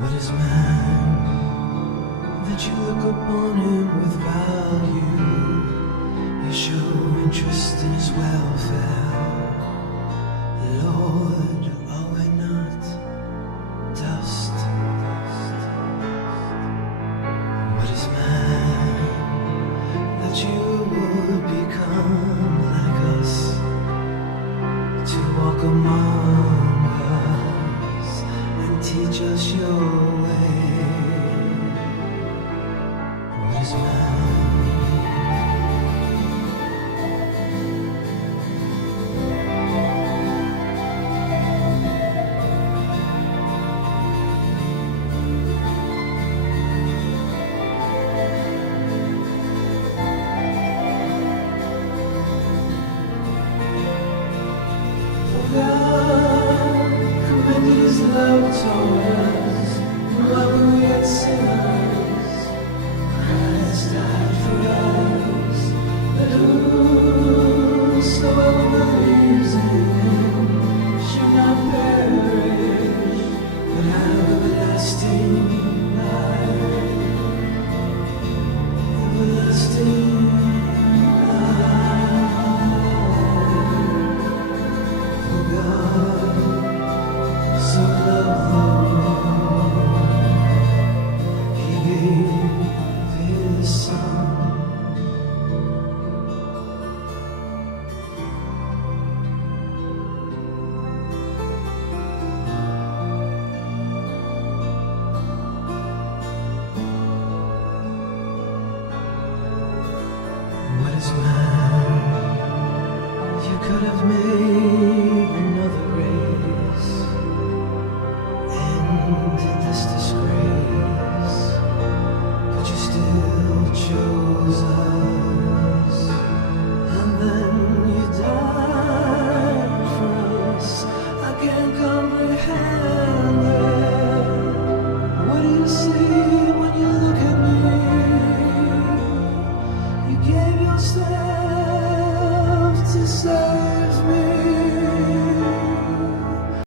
What is man that you look upon him with value? You show interest in his welfare. Lord, are we not dust? What is man that you would become like us, to walk among us and teach us your way? What is man? God commended his love toward us, while we were yet sinners, Christ died for us. That whosoever believes in him should not perish, but have everlasting life. Everlasting life. God so loved the